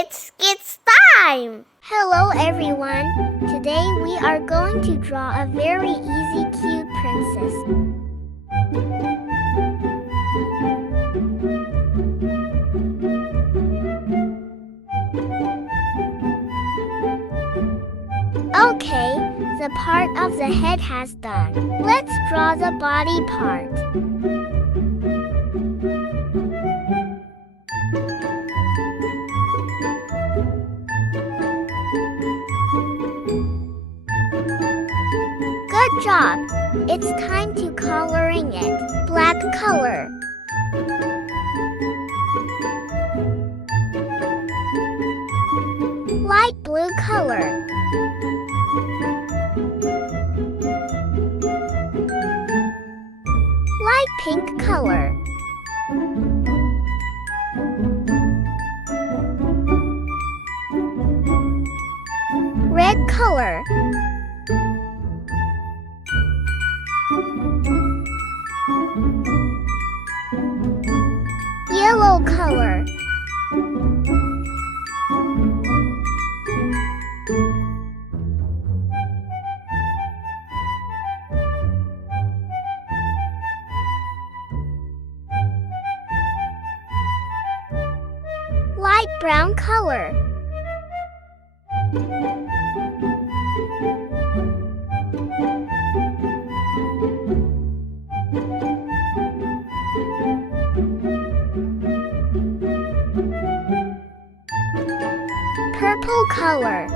It's kids time! Hello everyone! Today we are going to draw a very easy cute princess. Okay, the part of the head has done. Let's draw the body part. Good job! It's time to coloring it. Black color. Light blue color. Light pink color. Red color. Yellow color. Light brown color. Purple color.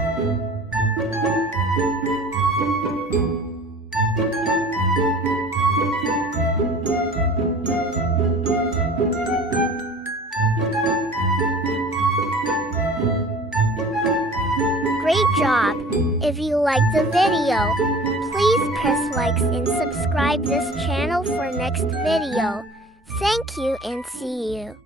Great job! If you like the video, please press likes and subscribe this channel for next video. Thank you and see you.